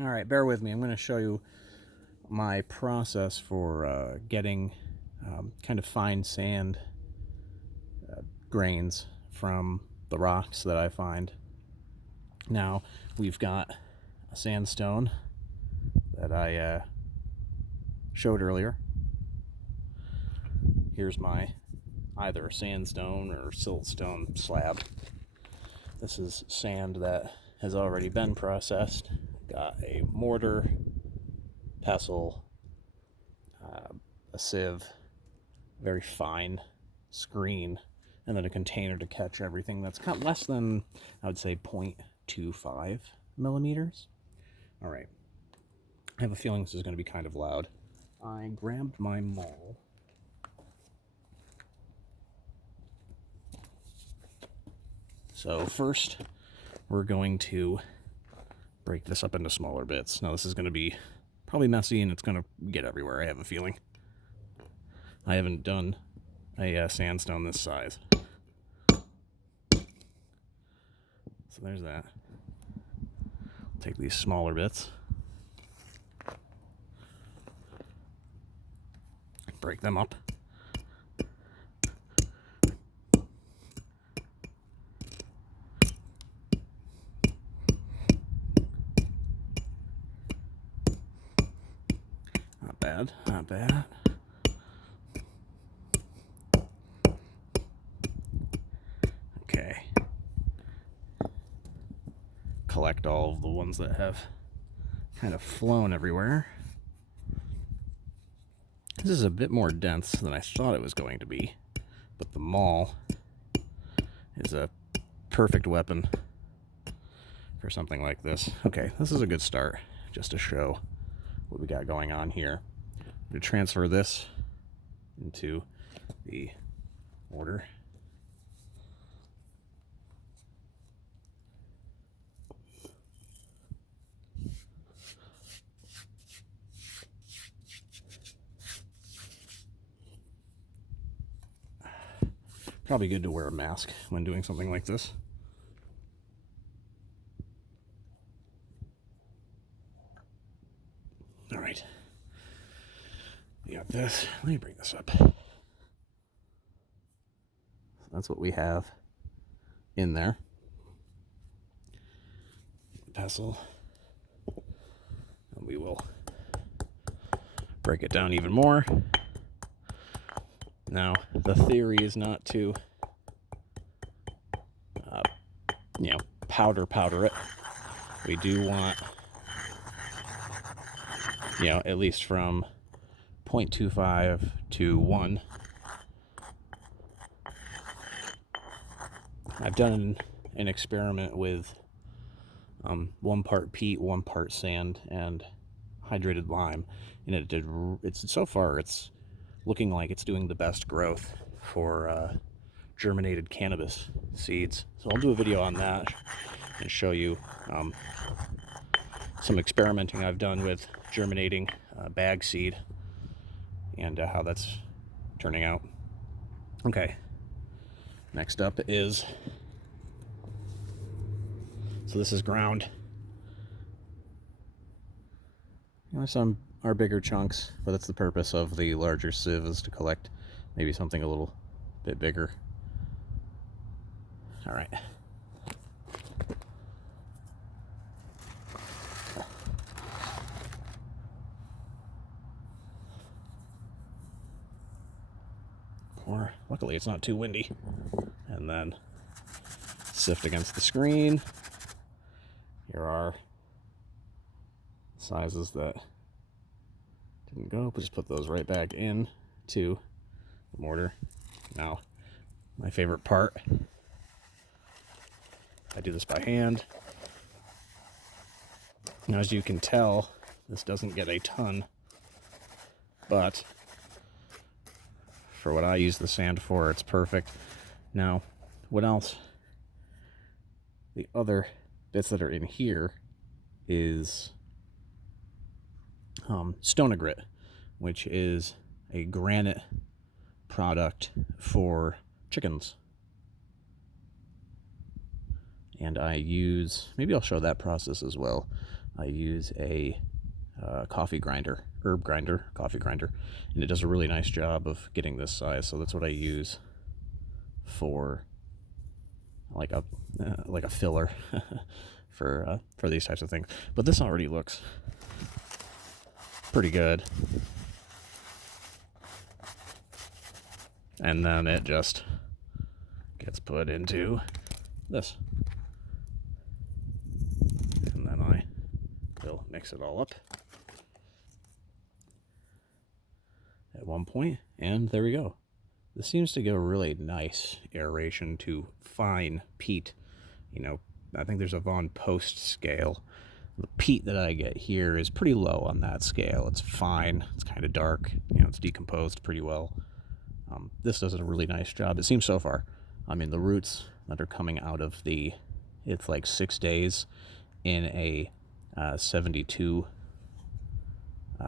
All right, bear with me. I'm going to show you my process for getting kind of fine sand grains from the rocks that I find. Now, we've got a sandstone that I showed earlier. Here's my either sandstone or siltstone slab. This is sand that has already been processed. Got a mortar, pestle, a sieve, very fine screen, and then a container to catch everything that's less than, I would say, 0.25 millimeters. All right. I have a feeling this is going to be kind of loud. I grabbed my maul. So first, we're going to break this up into smaller bits. Now this is going to be probably messy and it's going to get everywhere, I have a feeling. I haven't done a sandstone this size. So there's that. Take these smaller bits. Break them up. Not bad, not bad. Okay. Collect all of the ones that have kind of flown everywhere. This is a bit more dense than I thought it was going to be, but the maul is a perfect weapon for something like this. Okay, this is a good start, just to show what we got going on here. I'm going to transfer this into the mortar. Probably good to wear a mask when doing something like this. All right. We got this. Let me bring this up. So that's what we have in there. Pestle. And we will break it down even more. Now, the theory is not to, powder it. We do want, at least from 0.25 to 1. I've done an experiment with 1 part peat, 1 part sand, and hydrated lime, and so far it's looking like it's doing the best growth for germinated cannabis seeds. So I'll do a video on that and show you some experimenting I've done with germinating bag seed and how that's turning out. Okay, next up is, so this is ground. Some are bigger chunks, but that's the purpose of the larger sieve, is to collect maybe something a little bit bigger. All right. Or luckily it's not too windy. And then sift against the screen. Here are sizes that didn't go, but just put those right back in to the mortar. Now, my favorite part, I do this by hand. Now, as you can tell, this doesn't get a ton, but for what I use the sand for, it's perfect. Now, what else? The other bits that are in here is stonegrit, which is a granite product for chickens. And I use, maybe I'll show that process as well. I use a coffee grinder, coffee grinder, and it does a really nice job of getting this size. So that's what I use for like a filler for these types of things. But this already looks pretty good, and then it just gets put into this, and then I will mix it all up at one point, and there we go. This seems to give a really nice aeration to fine peat. You know, I think there's a Von Post scale. The peat that I get here is pretty low on that scale. It's fine. It's kind of dark. You know, it's decomposed pretty well. This does a really nice job, it seems so far. I mean, the roots that are coming out of it's like 6 days in a 72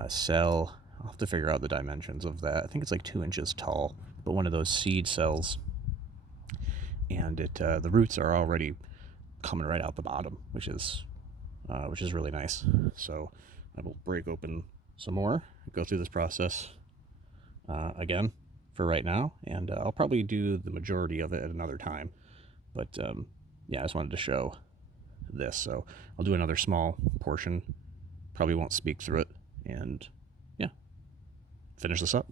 cell. I'll have to figure out the dimensions of that. I think it's like 2 inches tall, but one of those seed cells. And the roots are already coming right out the bottom, which is really nice. So I will break open some more, go through this process again for right now, and I'll probably do the majority of it at another time. But yeah, I just wanted to show this, so I'll do another small portion. Probably won't speak through it, and yeah, finish this up.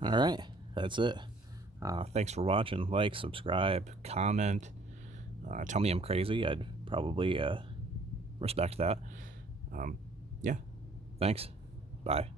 All right, that's it. Thanks for watching. Like, subscribe, comment. Tell me I'm crazy. I'd probably respect that. Yeah, thanks. Bye.